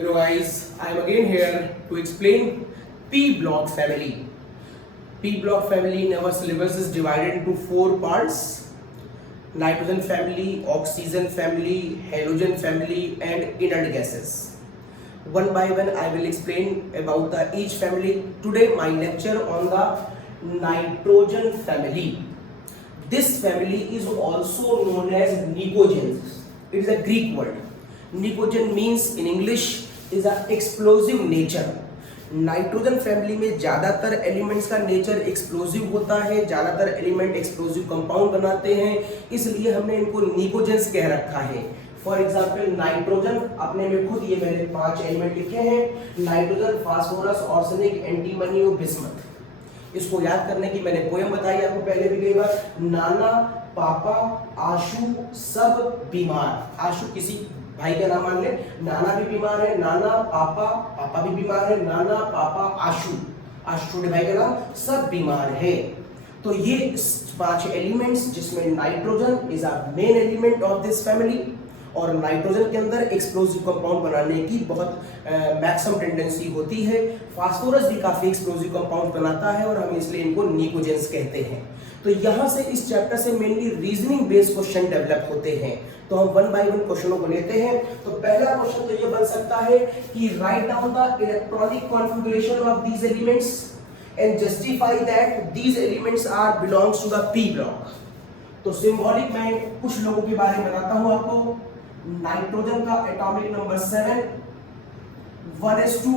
Hello guys, I am again here to explain P block family. P block family in our syllabus is divided into four parts: nitrogen family, oxygen family, halogen family and inert gases. One by one I will explain about each family. Today my lecture on the nitrogen family. This family is also known as nicogens. It is a Greek word. Nicogen means in English is a explosive nature. Nitrogen family में ज़्यादातर elements का nature explosive होता है, ज़्यादातर element explosive compound बनाते हैं, इसलिए हमने इनको निकोजेंस कह रखा है. फॉर एग्जाम्पल नाइट्रोजन अपने में खुद ये मैंने 5 एलिमेंट लिखे हैं: नाइट्रोजन, फास्फोरस, आर्सेनिक, एंटीमनी और बिस्मथ. इसको याद करने की मैंने पोयम बताई आपको पहले भी कई बार. नाना, पापा, आशु सब बीमार. आशु किसी भाई का नाम मान ले. नाना भी बीमार है, नाना पापा, पापा भी बीमार है, नाना पापा आशु, आशु छोटे भाई का नाम, सब बीमार है. तो ये 5 एलिमेंट्स जिसमें nitrogen is a main element of this family. और नाइट्रोजन के अंदर एक्सप्लोजिव कंपाउंड बनाने की बहुत मैक्सिमम टेंडेंसी होती है. फास्फोरस भी काफी एक्सप्लोजिव कंपाउंड बनाता है और हम इसलिए इनको निकोजेंस कहते हैं. तो यहाँ से इस चैप्टर से mainly reasoning based question develop होते हैं. तो हम वन बाय वन क्वेश्चनों को लेते हैं. तो पहला क्वेश्चन तो ये बन सकता है कि write down the electronic configuration of these elements and justify that these elements are belongs to the P block. तो सिंबॉलिक में कुछ लोगों के बारे में बताता हूं आपको. नाइट्रोजन का atomic number 7, 1s2,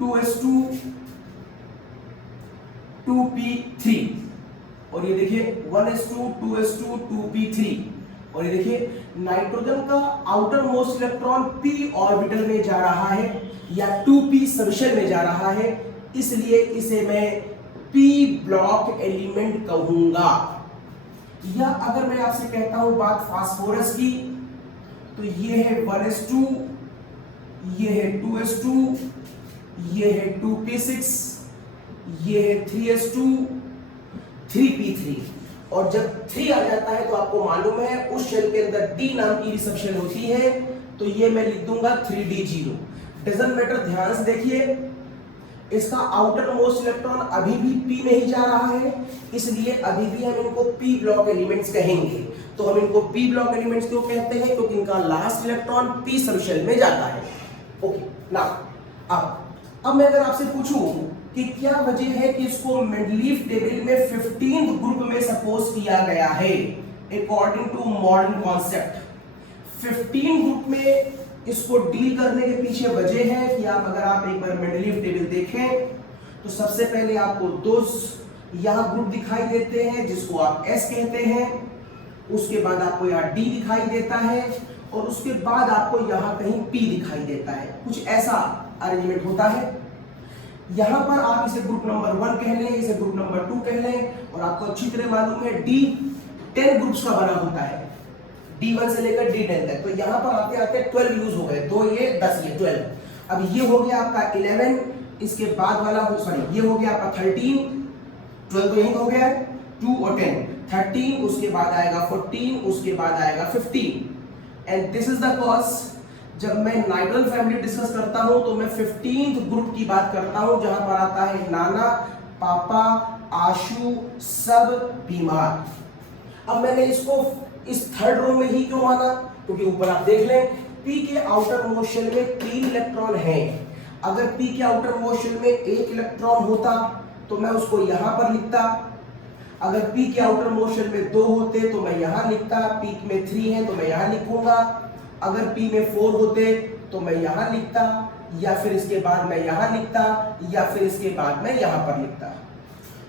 2s2, 2p3. और ये देखिए 1s2, 2s2, 2p3. और ये देखिए नाइट्रोजन का outer most electron p orbital में जा रहा है या 2p सबशेल में जा रहा है, इसलिए इसे मैं p ब्लॉक एलिमेंट कहूंगा. या अगर मैं आपसे कहता हूं बात फास्फोरस की, तो ये है 1s2, ये है 2s2, ये है 2p6, ये है 3s2, 3p3. और जब 3 आ जाता है तो आपको मालूम है उस शेल के अंदर D नाम की भी सब शेल होती है, तो ये मैं लिख दूंगा 3d0. Doesn't matter. ध्यान से देखिए, इसका आउटर मोस्ट इलेक्ट्रॉन अभी भी P में ही जा रहा है, इसलिए अभी भी हम इनको P ब्लॉक एलिमेंट्स कहेंगे. तो हम इनको P ब्लॉक एलिमेंट्स क्यों कहते हैं? क्योंकि इनका लास्ट इलेक्ट्रॉन P सबशेल में जाता है. ओके नाउ अब मैं अगर आपसे पूछूं कि क्या वजह है कि इसको मेंडलीफ टेबल में 15th ग्रुप में सपोज किया गया है according to modern concept. 15 group में इसको डील करने के पीछे वजह है कि अगर आप एक बार मेंडलीफ टेबल देखें तो सबसे पहले आपको 2 यहाँ ग्रुप दिखाई देते हैं जिसको आप S कहते हैं. उसके बाद आपको यहाँ D दिखाई देता है और उसके बाद आपको यहाँ कहीं P दिखाई देता है. कुछ ऐसा अरेंजमेंट होता है. यहाँ पर आप इसे ग्रुप नंबर 1 कह लें, इसे ग्रुप नंबर 2 कह लें. और आपको अच्छी तरह मालूम है D 10 ग्रुप्स का बना होता है, D1 से लेकर D10 तक. तो यहाँ पर आते आते 12 यूज हो गए, 2 ये 10 ये 12. अब ये हो गया आपका 11, इसके बाद वाला सॉरी ये हो गया आपका 13, 12 तो यही हो गया है, 2 और 10, 13, उसके बाद आएगा 14, उसके बाद आएगा 15. And this is the cause जब मैं नाइट्रोजन फैमिली डिस्कस करता हूं तो मैं 15th ग्रुप की बात करता हूं जहां पर आता है नाना, पापा, आशु सब बीमार. अब मैंने इसको इस थर्ड रो में ही क्यों माना? क्योंकि ऊपर आप देख लें P के आउटर मोस्ट शेल में 3 इलेक्ट्रॉन हैं. अगर P के आउटर मोस्ट शेल में 1 इलेक्ट्रॉन होता तो मैं उसको यहां पर लिखता. अगर P के आउटर मोस्ट शेल में 2 होते तो मैं यहां लिखता. P में 3 है तो मैं यहां लिखूंगा. अगर P में 4 होते तो मैं यहां लिखता, या फिर इसके बाद मैं यहां लिखता, या फिर इसके बाद मैं यहां पर लिखता.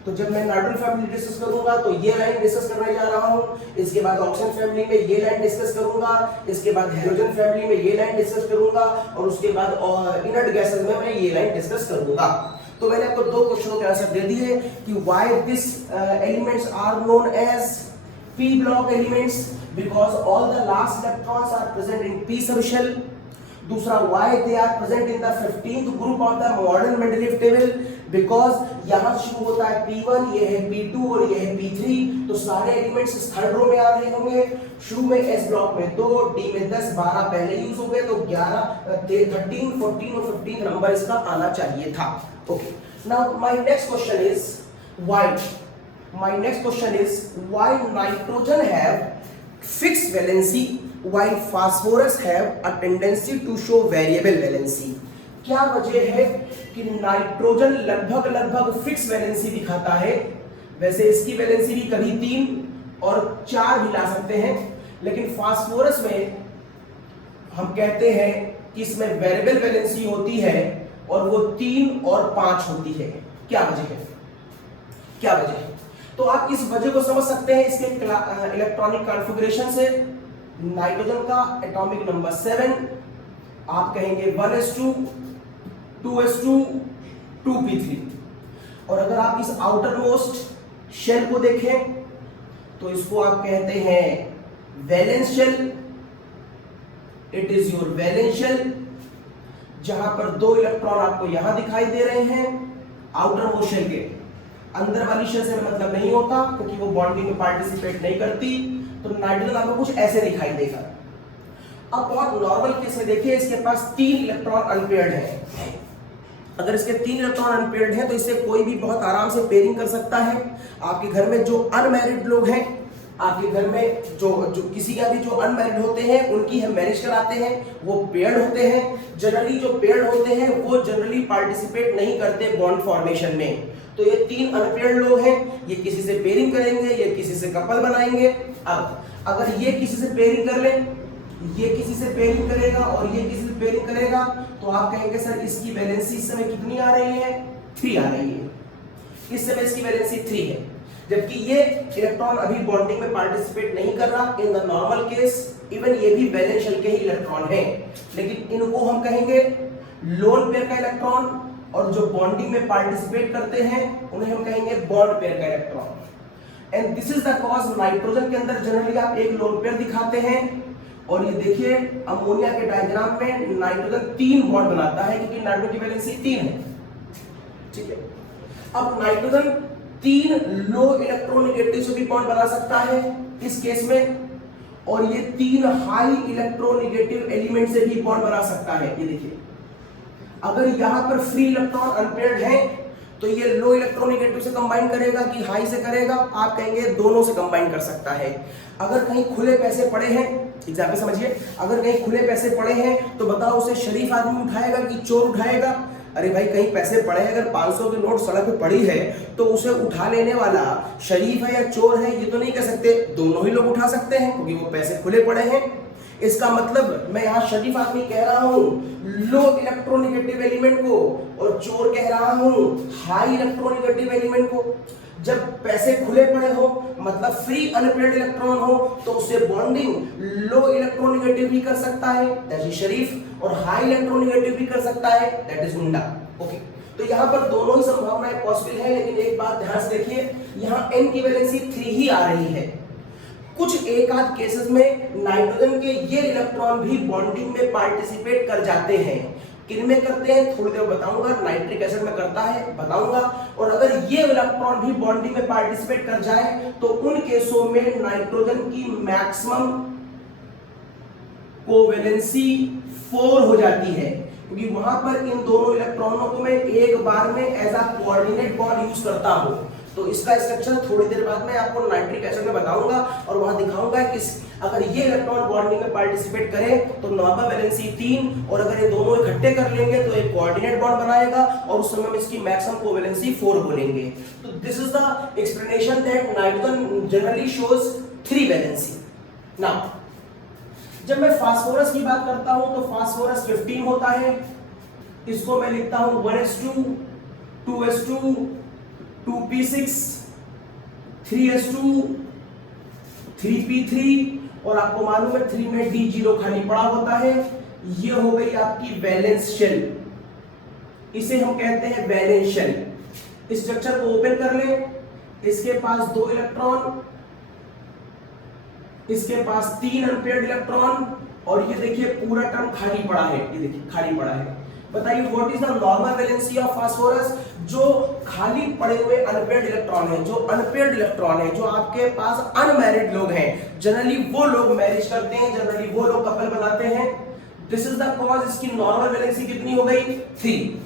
तो जब मैं नाइट्रोजन फैमिली डिस्कस करूंगा तो ये लाइन डिस्कस करने जा रहा हूं. इसके बाद ऑक्सीजन फैमिली में ये लाइन डिस्कस करूंगा. इसके बाद हाइड्रोजन फैमिली में ये लाइन डिस्कस करूंगा. और उसके बाद इनर्ट गैसेस में मैं ये लाइन डिस्कस करूंगा. तो मैंने आपको 2 क्वेश्चनों के आंसर दे दिए कि why this elements are known as P block elements because all the last electrons are present in P subshell. दूसरा, why they are present in the 15th group of the modern Mendeleev table because यहां शुरू होता है P1, ये है P2 और ये है P3, तो सारे एलिमेंट्स इस थर्ड रो में आ रहे होंगे। शुरू में S ब्लॉक में 2, D में 10, 12 पहले यूज हो गए, तो 11, 13, 14 और 15 नंबर इसका आना चाहिए था। Okay, now my next question is why nitrogen have fixed valency while phosphorus have a tendency to show variable valency। क्या वजह है कि नाइट्रोजन लगभग फिक्स वैलेंसी दिखाता है? वैसे इसकी वैलेंसी भी कभी 3 और 4 भी ला सकते हैं, लेकिन फास्फोरस में हम कहते हैं कि इसमें वेरिएबल वैलेंसी होती है और वो 3 और 5 होती है। क्या वजह है? तो आप इस वजह को समझ सकते हैं इसके इलेक्ट्रॉनिक कॉन्फ़िगरेशन से। नाइट्रोजन का एटॉमिक नंबर 7, आप कहेंगे 1s2 2s2 2p3, और अगर आप इस आउटर मोस्ट शेल को देखें तो इसको आप कहते हैं valence shell. It is your valence shell, जहां पर 2 इलेक्ट्रॉन आपको यहां दिखाई दे रहे हैं आउटर मोस्ट शेल के। अंदर वाली शेल से मतलब नहीं होता क्योंकि वो बॉन्डिंग में पार्टिसिपेट नहीं करती, तो नाइट्रोजन आपको कुछ ऐसे दिखाई देगा। अब बहुत नॉर्मल केस में देखिए, इसके पास 3 इलेक्ट्रॉन अनपेयर्ड है। अगर इसके 3 इलेक्ट्रॉन अनपेयर्ड हैं तो इससे कोई भी बहुत आराम से पेयरिंग कर सकता है। आपके घर में जो अनमैरिड लोग हैं, आपके घर में जो किसी का भी जो अनमैरिड होते हैं उनकी हम मैरिज कराते हैं, वो पेयर्ड होते हैं। जनरली जो पेयर्ड होते हैं वो जनरली पार्टिसिपेट नहीं करते बॉन्ड फॉर्मेशन में। तो ये 3 अनपेयर्ड लोग हैं, ये किसी से पेयरिंग करेंगे, ये किसी से कपल बनाएंगे। अब अगर ये किसी से पेयरिंग कर ले, ये किसी से पेयरिंग करेगा और ये किसी से पेयरिंग करेगा, तो आप कहेंगे सर इसकी वैलेंसी इस समय कितनी आ रही है? 3 आ रही है। इस समय इसकी वैलेंसी 3 है, जबकि ये इलेक्ट्रॉन अभी बॉन्डिंग में पार्टिसिपेट नहीं कर रहा। In the normal case even ये भी वैलेंस शेल के ही इलेक्ट्रॉन है, लेकिन इनको हम कहेंगे लोन पेयर का इलेक्ट्रॉन, और जो बॉन्डिंग में पार्टिसिपेट करते हैं उन्हें हम कहेंगे बॉन्ड पेयर का electron. And this is the cause nitrogen के अंदर जनरली आप एक लोन पेयर दिखाते हैं, और ये देखिए अमोनिया के डायग्राम में नाइट्रोजन 3 बॉन्ड बनाता है क्योंकि नाइट्रोजन की वैलेंसी 3 है। ठीक है, अब नाइट्रोजन 3 लो इलेक्ट्रोनेगेटिव से भी बॉन्ड बना सकता है इस केस में, और ये 3 हाई इलेक्ट्रोनेगेटिव एलिमेंट से भी बॉन्ड बना सकता है। ये देखिए, अगर यहां पर फ्री इलेक्ट्रॉन अनपेयर्ड है तो ये लो इलेक्ट्रोनेगेटिव से कंबाइन करेगा कि हाई से करेगा? आप कहेंगे दोनों से कंबाइन कर सकता है। अगर कहीं खुले पैसे पड़े हैं, एग्जाम्पल समझिए, अगर कहीं खुले पैसे पड़े हैं तो बताओ उसे शरीफ आदमी उठाएगा कि चोर उठाएगा? अरे भाई, कहीं पैसे पड़े हैं, अगर 500 की नोट सड़क पे पड़ी है तो उसे उठा लेने वाला शरीफ है या चोर है ये तो नहीं कह सकते, दोनों ही लोग उठा सकते हैं क्योंकि वो पैसे खुले पड़े हैं। इसका मतलब मैं यहाँ शरीफ आदमी कह रहा हूँ लो इलेक्ट्रोनेगेटिव एलिमेंट को, और चोर कह रहा हूँ हाई इलेक्ट्रोनेगेटिव एलिमेंट को। जब पैसे खुले पड़े हो मतलब फ्री अनपेयर्ड इलेक्ट्रॉन हो तो उससे बॉन्डिंग लो इलेक्ट्रोनेगेटिव भी कर सकता है, दैट इज शरीफ, और हाई इलेक्ट्रोनेगेटिव भी कर सकता है, दैट इज गुंडा। ओके, तो यहाँ पर दोनों ही संभावनाएं पॉसिबल है, लेकिन एक बात ध्यान से देखिए, यहाँ n की वैलेंसी 3 ही आ रही है। कुछ एक आध केसेस में नाइट्रोजन के ये इलेक्ट्रॉन भी बॉन्डिंग में पार्टिसिपेट कर जाते हैं। किन में करते हैं थोड़ी देर बताऊंगा, नाइट्रिक एसिड में करता है बताऊंगा। और अगर ये इलेक्ट्रॉन भी बॉन्डिंग में पार्टिसिपेट कर जाए तो उन केसों में नाइट्रोजन की मैक्सिमम कोवैलेंसी 4 हो जाती है, क्योंकि वहां पर इन दोनों इलेक्ट्रॉनों को मैं एक बार में as a coordinate bond use करता हूं। तो इसका स्ट्रक्चर थोड़ी देर बाद मैं आपको नाइट्रिक एसिड में बताऊंगा और वहां दिखाऊंगा कि अगर ये इलेक्ट्रॉन बॉन्डिंग में पार्टिसिपेट करे तो नॉर्मल वैलेंसी 3, और अगर ये दोनों इकट्ठे कर लेंगे तो एक कोऑर्डिनेट बॉन्ड बनाएगा और उस समय में इसकी मैक्सिमम कोवैलेंसी 4 बोलेंगे। तो this is the explanation that nitrogen generally shows 3 valency. Now जब मैं फास्फोरस की बात करता हूं तो फास्फोरस 15 होता है, इसको मैं लिखता हूं 1s2 2s2 2p6 3s2 3p3, और आपको मालूम है 3 में D0 खाली पड़ा होता है। ये हो गई आपकी वैलेंस शेल, इसे हम कहते हैं वैलेंस शेल। इस स्ट्रक्चर को ओपन कर ले, इसके पास 2 इलेक्ट्रॉन, इसके पास 3 अनपेयर्ड इलेक्ट्रॉन, और ये देखिए पूरा टर्म खाली पड़ा है। ये देखिए खाली पड़ा है। बताइए what is the normal valency of phosphorus? जो खाली पड़े हुए अनपेयर्ड इलेक्ट्रॉन है, जो अनपेयर्ड इलेक्ट्रॉन है, जो आपके पास अनमैरिड लोग हैं, जनरली वो लोग मैरिज करते हैं, जनरली वो लोग कपल बनाते हैं। This is the cause. इसकी नॉर्मल वैलेंसी कितनी हो गई? 3।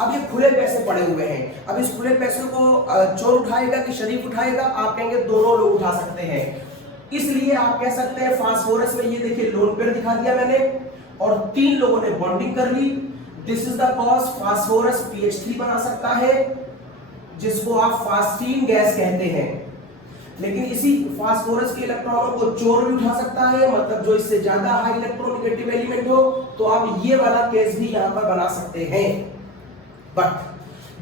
अब ये खुले पैसे पड़े हुए हैं, अब इस खुले पैसों को चोर उठाएगा कि शरीफ उठाएगा? आप कहेंगे दोनों लोग उठा सकते हैं। इसलिए आप कह सकते हैं फास्फोरस में ये देखिए लोन पेयर दिखा दिया मैंने, और 3 लोगों ने बॉन्डिंग कर ली। This is the cause phosphorus pH3 बना सकता है, जिसको आप फास्टीन गैस कहते हैं। लेकिन इसी फास्फोरस के इलेक्ट्रॉनों को चोर भी उठा सकता है, मतलब जो इससे ज्यादा हाई इलेक्ट्रोनेगेटिव एलिमेंट हो, तो आप ये वाला केस भी यहां पर बना सकते हैं। बट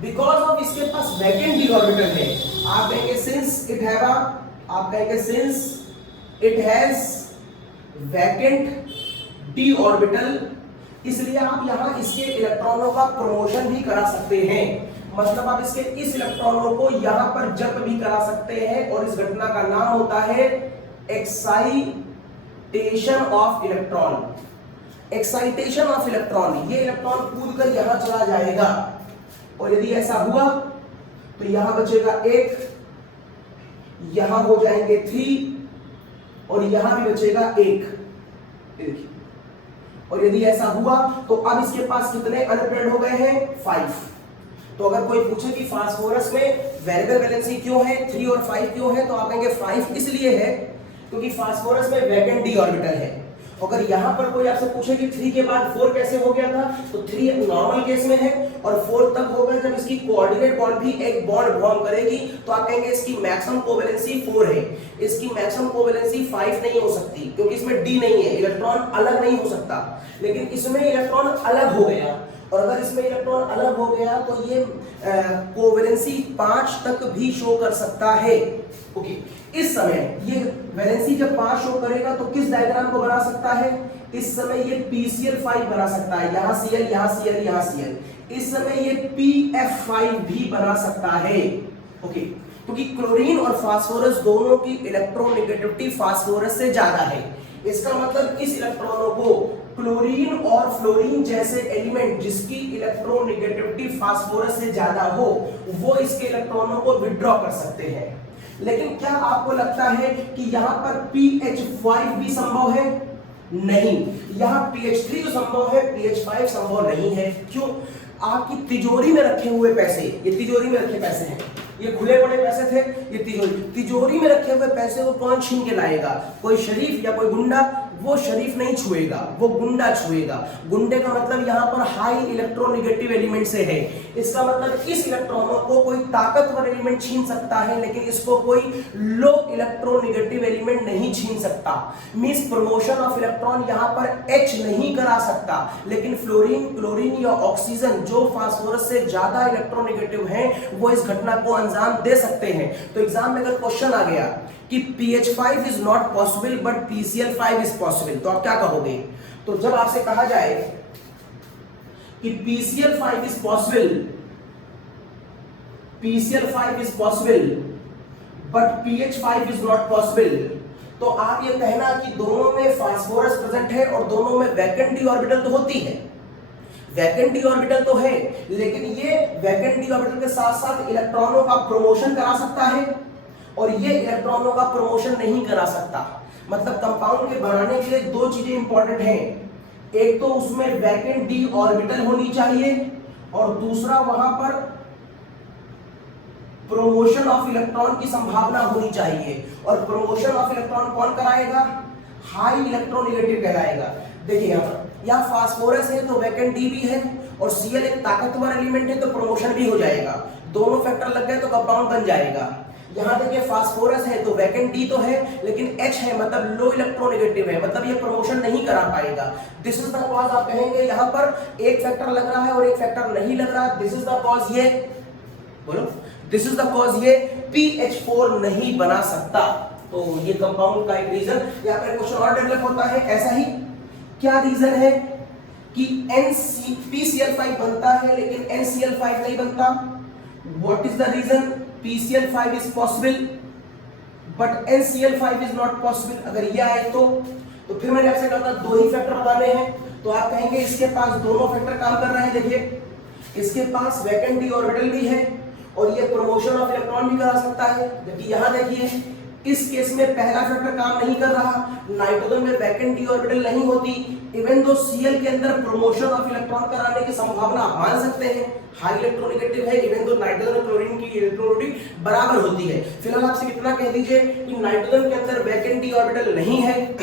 बिकॉज ऑफ इसके पास वैकेंट डी ऑर्बिटल है, आप कहेंगे सिंस इट हैव आप कहेंगे since it has vacant D orbital, इसलिए आप यहां इसके इलेक्ट्रॉनों का प्रमोशन भी करा सकते हैं। मतलब आप इसके इस इलेक्ट्रॉनों को यहां पर जप भी करा सकते हैं, और इस घटना का नाम होता है excitation of electron. Excitation of electron, ये इलेक्ट्रॉन कूद कर यहां चला जाएगा, और यदि ऐसा हुआ तो यहां बचेगा 1, यहां हो जाएंगे 3, और यहां भी बचेगा 1। देखिए, और यदि ऐसा हुआ तो अब इसके पास कितने अनपेयर्ड हो गए हैं? 5। तो अगर कोई पूछे कि फास्फोरस में वेरिएबल वैलेंसी क्यों है, 3 और 5 क्यों है, तो आप कहेंगे 5 इसलिए है क्योंकि फास्फोरस में वैकेंट डी ऑर्बिटल है। अगर यहां पर कोई आपसे पूछे कि 3 के बाद 4 कैसे हो गया था, तो 3 नॉर्मल केस में है, और 4 तब होगा जब इसकी कोऑर्डिनेट बॉन्ड भी एक बॉन्ड फॉर्म करेगी, तो आप कहेंगे इसकी मैक्सिमम कोवैलेंसी 4 है। इसकी मैक्सिमम कोवैलेंसी 5 नहीं हो सकती, क्योंकि इसमें डी नहीं है, इलेक्ट्रॉन अलग नहीं हो सकता। लेकिन इसमें इलेक्ट्रॉन अलग हो गया, और अगर इसमें इलेक्ट्रॉन अलग हो गया तो ये कोवैलेंसी 5 तक भी शो कर सकता है। ओके, इस समय ये वैलेंसी जब 5 शो करेगा तो किस डायग्राम को बना सकता है? इस समय ये PCl5 बना सकता है, यहां Cl, यहां Cl, यहां Cl। इस समय ये PF5 भी बना सकता है। ओके, क्योंकि क्लोरीन और फास्फोरस दोनों की इलेक्ट्रोनेगेटिविटी फास्फोरस से ज्यादा है। इसका मतलब इस इलेक्ट्रॉनों को क्लोरीन और फ्लोरीन जैसे एलिमेंट जिसकी इलेक्ट्रोनेगेटिविटी फास्फोरस से ज्यादा हो, वो इसके इलेक्ट्रॉनों को विड्रॉ कर सकते हैं। लेकिन क्या आपको लगता है कि यहां पर PH5 भी संभव है? नहीं, यहां PH3 जो संभव है, PH5 संभव नहीं है। क्यों? आपकी तिजोरी में रखे हुए पैसे, ये तिजोरी में रखे पैसे हैं, ये खुले पड़े पैसे थे, ये तिजोरी में रखे हुए पैसे को कौन छीन के लाएगा? कोई शरीफ या कोई गुंडा? वो शरीफ नहीं छुएगा, वो गुंडा छुएगा। गुंडे का मतलब यहाँ पर हाई इलेक्ट्रोनेगेटिव एलिमेंट से है। इसका मतलब इस इलेक्ट्रॉनों को कोई ताकतवर एलिमेंट छीन सकता है, लेकिन इसको कोई लो इलेक्ट्रोनेगेटिव एलिमेंट नहीं छीन सकता। मींस प्रमोशन ऑफ इलेक्ट्रॉन यहाँ पर H नहीं करा सकता, लेकिन फ्लोरीन, क्लोरीन या ऑक्सीजन जो फास्फोरस से ज्यादा इलेक्ट्रोनेगेटिव हैं, वो इस घटना को अंजाम दे सकते हैं। तो एग्जाम में अगर क्वेश्चन आ गया कि PH5 is not possible but PCl5 is possible, तो आप क्या कहोगे? तो जब आपसे कहा जाए कि PCl5 is possible, PCl5 is possible but PH5 is not possible, तो आप ये कहना कि दोनों में फास्फोरस प्रेजेंट है और दोनों में वैकेंट डी ऑर्बिटल तो होती है, वैकेंट डी ऑर्बिटल तो है, लेकिन ये वैकेंट डी ऑर्बिटल के साथ साथ इलेक्ट्रॉनों का प्रमोशन करा सकता है, और ये इलेक्ट्रॉनों का प्रमोशन नहीं करा सकता। मतलब कंपाउंड के बनाने के लिए 2 चीजें इंपॉर्टेंट हैं, एक तो उसमें वैकेंट डी ऑर्बिटल होनी चाहिए, और दूसरा वहां पर प्रमोशन ऑफ इलेक्ट्रॉन की संभावना होनी चाहिए। और प्रमोशन ऑफ इलेक्ट्रॉन कौन कराएगा? हाई इलेक्ट्रोनेगेटिव कहलाएगा। देखिए यहाँ फास्फोरस है तो वैकेंट डी भी है, और Cl एक ताकतवर एलिमेंट है तो प्रमोशन भी हो जाएगा। दोनों फैक्टर लग गए तो कंपाउंड बन जाएगा। यहाँ देखिए फास्फोरस है तो वैकेंट डी तो है, लेकिन H है मतलब लो इलेक्ट्रोनेगेटिव है, मतलब ये प्रमोशन नहीं करा पाएगा। This is the cause. आप कहेंगे यहाँ पर एक फैक्टर लग रहा है और एक फैक्टर नहीं लग रहा, दिस इज द कॉज। ये बोलो, दिस इज द कॉज, ये PH4 नहीं बना सकता। तो ये कंपाउंड का एक रीजन। यहाँ पर क्वेश्चन और डेवलप होता है ऐसा ही, क्या रीजन है कि PCl5 बनता है लेकिन NCl5 नहीं बनता? What is the reason? PCl5 is possible but NCl5 is not possible। अगर ये आए तो फिर मैंने आपसे कहा था 2 ही फैक्टर बताने हैं, तो आप कहेंगे इसके पास दोनों फैक्टर काम कर रहे हैं। देखिए इसके पास वैकेंट डी ऑर्बिटल भी है और ये प्रमोशन ऑफ इलेक्ट्रॉन भी करा सकता है। जबकि यहां देखिए इस केस में पहला फैक्टर काम नहीं कर रहा, नाइट्रोजन में वैकेंट डी ऑर्बिटल नहीं होती, इवन दो Cl के अंदर प्रमोशन ऑफ इलेक्ट्रॉन कराने की संभावना आप मान सकते हैं, हाई इलेक्ट्रोनेगेटिव है, इवन दो नाइट्रोजन और क्लोरीन की इलेक्ट्रोनेगेटिविटी बराबर होती है। फिलहाल आपसे कितना कह दीजिए कि नाइट्रोजन के अंदर वैकेंट डी ऑर्बिटल नहीं है,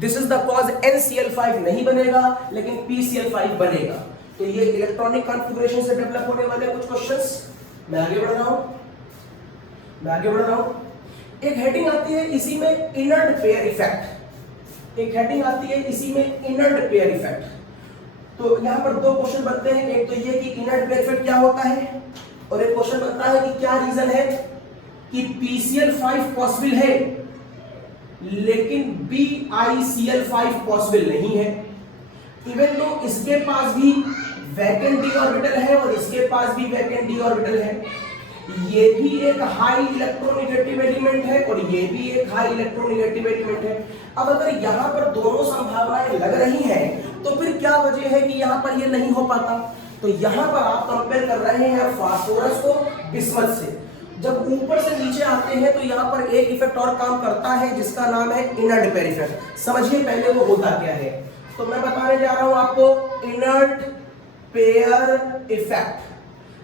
this is the cause NCl5 नहीं बनेगा लेकिन PCl5 बनेगा। तो ये इलेक्ट्रॉनिक कॉन्फ़िगरेशन से डेवलप होने वाले कुछ क्वेश्चंस। मैं आगे बढ़ रहा हूं। एक हेडिंग आती है इसी में इनर्ट पेयर इफेक्ट, एक हेडिंग आती है इसी में इनर्ट पेयर इफेक्ट। तो यहां पर दो क्वेश्चन बनते हैं, एक तो ये कि इनर्ट पेयर इफेक्ट क्या होता है और एक क्वेश्चन बनता है कि क्या रीजन है कि PCl5 पॉसिबल है लेकिन BiCl5 पॉसिबल नहीं है। इवन तो इसके पास भी वैकेंट डी ऑर्बिटल है और इसके पास भी वैकेंट डी ऑर्बिटल है, ये भी एक हाई इलेक्ट्रोनेगेटिव एलिमेंट है और ये भी एक हाई इलेक्ट्रोनेगेटिव एलिमेंट है। अब अगर यहां पर दोनों संभावनाएं लग रही हैं तो फिर क्या वजह है कि यहां पर ये नहीं हो पाता? तो यहां पर आप कंपेयर कर रहे हैं फास्फोरस को बिस्मथ से। जब ऊपर से नीचे आते हैं तो यहाँ पर एक इफेक्ट और काम करता है जिसका नाम है इनर्ट पेयर इफेक्ट। समझिए पहले वो होता क्या है। तो मैं बताने जा रहा हूं आपको इनर्ट पेयर इफेक्ट।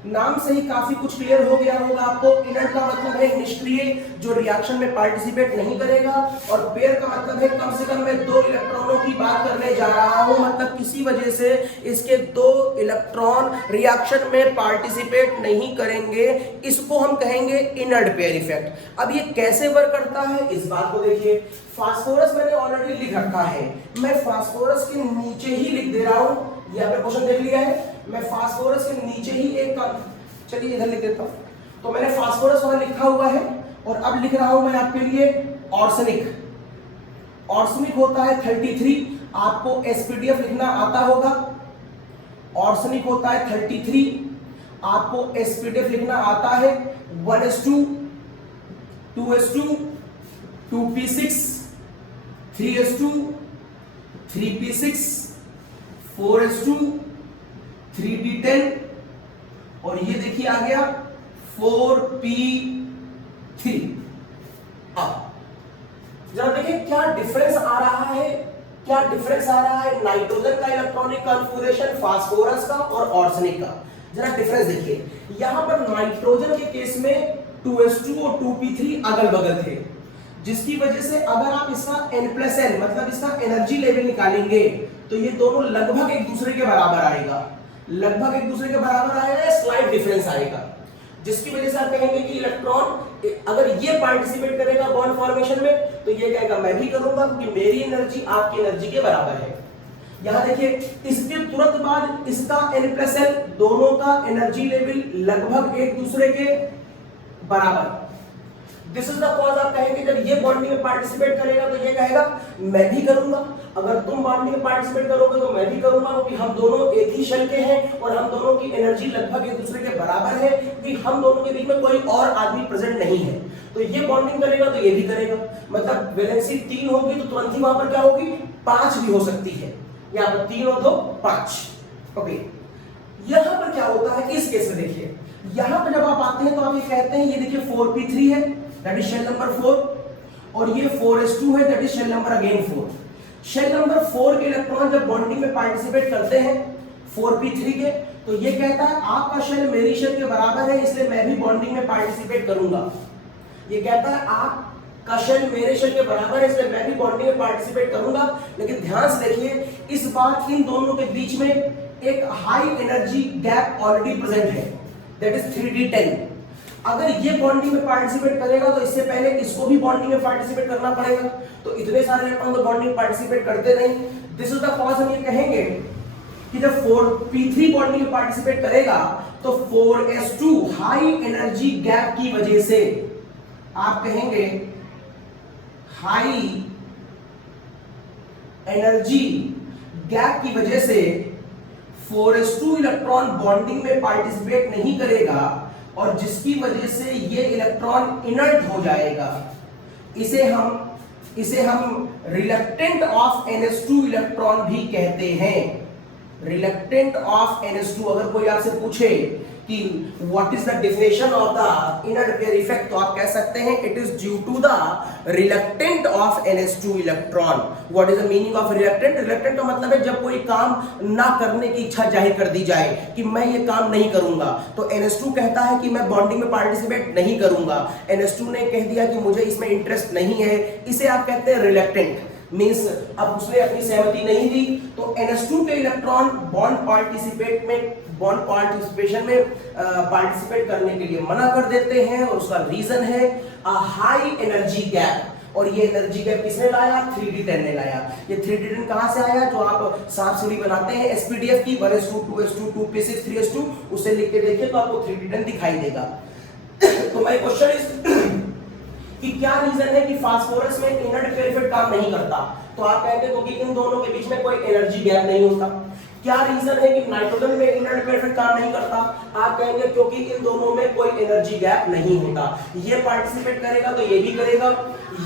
नाम से ही काफी कुछ क्लियर हो गया होगा आपको। इनर्ट का मतलब है निष्क्रिय, जो रिएक्शन में पार्टिसिपेट नहीं करेगा, और पेयर का मतलब है कम से कम मैं दो इलेक्ट्रॉनों की बात करने जा रहा हूं, मतलब किसी वजह से इसके दो इलेक्ट्रॉन रिएक्शन में पार्टिसिपेट नहीं करेंगे, इसको हम कहेंगे इनर्ट पेयर इफेक्ट। अब ये कैसे वर्क करता है इस बात को देखिए। फास्फोरस मैंने ऑलरेडी लिख रखा है, मैं फास्फोरस के नीचे ही लिख दे रहा हूं। यहाँ पे क्वेश्चन देख लिया है, मैं फास्फोरस के नीचे ही एक, चलिए इधर लिख देता हूं। तो मैंने फास्फोरस वहां लिखा हुआ है और अब लिख रहा हूं मैं आपके लिए ऑर्सेनिक। ऑर्सेनिक होता है 33, आपको SPDF लिखना आता होगा। ऑर्सेनिक होता है 33, आपको SPDF लिखना आता है 1s2, 2s2, 2p6, 3s2, 3p6, 4s2, 3d10 और ये देखिए आ गया 4p3। अब जरा देखिए क्या डिफरेंस आ रहा है, क्या डिफरेंस आ रहा है नाइट्रोजन का इलेक्ट्रॉनिक कॉन्फ़िगरेशन, फास्फोरस का और ऑर्सेनिक का। जरा डिफरेंस देखिए। यहां पर नाइट्रोजन के केस में 2s2 और 2p3 अगल बगल थे, जिसकी वजह से अगर आप इसका N+N मतलब इसका एनर्जी लेवल निकालेंगे तो ये दोनों लगभग एक दूसरे के बराबर आएगा, लगभग एक दूसरे के बराबर आएगा या स्लाइट डिफरेंस आएगा, जिसकी वजह से आप कहेंगे कि इलेक्ट्रॉन अगर ये पार्टिसिपेट करेगा बॉन्ड फॉर्मेशन में तो ये कहेगा मैं भी करूंगा क्योंकि मेरी एनर्जी आपकी एनर्जी के बराबर है। यहां देखिए इसके तुरंत बाद इसका N+L, दोनों का एनर्जी लेवल लगभग एक दूसरे के बराबर। दिस इज द कॉज आप कहेंगे जब ये बॉन्डिंग में पार्टिसिपेट करेगा तो ये कहेगा मैं भी करूंगा, अगर तुम बॉन्डिंग में पार्टिसिपेट करोगे तो मैं भी करूंगा, क्योंकि हम दोनों एक ही शेल के हैं और हम दोनों की एनर्जी लगभग एक दूसरे के बराबर है, क्योंकि हम दोनों के बीच में कोई और आदमी प्रेजेंट नहीं है। तो ये बॉन्डिंग करेगा तो ये भी करेगा, मतलब वैलेंसी 3 होगी तो तुरंत ही वहां पर क्या होगी 5 भी हो सकती है। यहाँ पर 3 और 2 5। ओके, यहां पर क्या होता है इस केस में देखिए, यहां पर जब आप आते हैं तो आप ये कहते हैं, ये देखिए 4p3 है दैट इज शेल नंबर 4 और ये 4s2 है that is shell number again 4। Shell number 4 के इलेक्ट्रॉन जब बॉन्डिंग में पार्टिसिपेट करते हैं 4p3 के, तो ये कहता है आपका शेल मेरी शेल के बराबर है इसलिए मैं भी बॉन्डिंग में पार्टिसिपेट करूंगा। ये कहता है आपका शेल मेरे शेल के बराबर है इसलिए मैं भी बॉन्डिंग में पार्टिसिपेट करूंगा। लेकिन ध्यान से देखिए इस बार इन दोनों के बीच में एक high energy gap already present है दैट इज 3d10। अगर ये बॉन्डिंग में पार्टिसिपेट करेगा तो इससे पहले इसको भी बॉन्डिंग में पार्टिसिपेट करना पड़ेगा, तो इतने सारे इलेक्ट्रॉन तो बॉन्डिंग में पार्टिसिपेट करते नहीं। दिस इज द कॉज हम ये कहेंगे कि जब 4p3 बॉन्डिंग में पार्टिसिपेट करेगा तो 4s2 हाई एनर्जी गैप की वजह से आप कहेंगे हाई एनर्जी गैप की वजह से 4s2 इलेक्ट्रॉन बॉन्डिंग में पार्टिसिपेट नहीं करेगा और जिसकी वजह से ये इलेक्ट्रॉन इनर्ट हो जाएगा। इसे हम रिलक्टेंट ऑफ NH2 इलेक्ट्रॉन भी कहते हैं। रिलक्टेंट ऑफ NH2, अगर कोई आपसे पूछे कि what is the definition of the inert pair effect, तो आप कह सकते हैं it is due to the reluctant of NH2 electron. What is the meaning of reluctant? Reluctant का मतलब है जब कोई काम ना करने की इच्छा जाहिर कर दी जाए कि मैं ये काम नहीं करूंगा, तो NH2 कहता है कि मैं बॉन्डिंग में पार्टिसिपेट नहीं करूंगा। NH2 ने कह दिया कि मुझे इसमें इंटरेस्ट नहीं है, इसे आप कहते हैं रिलक्टेंट। मींस अब उसने अपनी सहमति नहीं दी, तो NH2 के इलेक्ट्रॉन बॉन्ड पार्टिसिपेशन में पार्टिसिपेट करने के लिए मना कर देते हैं, और उसका रीजन है अ हाई एनर्जी गैप। और ये एनर्जी गैप किसने लाया? 3d10 ने लाया। ये 3d10 कहां से आया? जो आप सांप सीढ़ी बनाते हैं SPDF की 1s2 2s2 2p6 3s2, उसे लिख के देखिए तो आपको 3d10 दिखाई देगा। तो माय क्वेश्चन इज कि क्या रीजन है कि फास्फोरस में इनर रिपेयर इफेक्ट काम नहीं करता? तो आप कहेंगे क्योंकि इन दोनों के बीच में कोई एनर्जी गैप नहीं होता। क्या रीजन है कि नाइट्रोजन में इनर रिपेयर इफेक्ट काम नहीं करता? आप कहेंगे क्योंकि इन दोनों में कोई एनर्जी गैप नहीं होता। ये पार्टिसिपेट करेगा तो ये भी करेगा,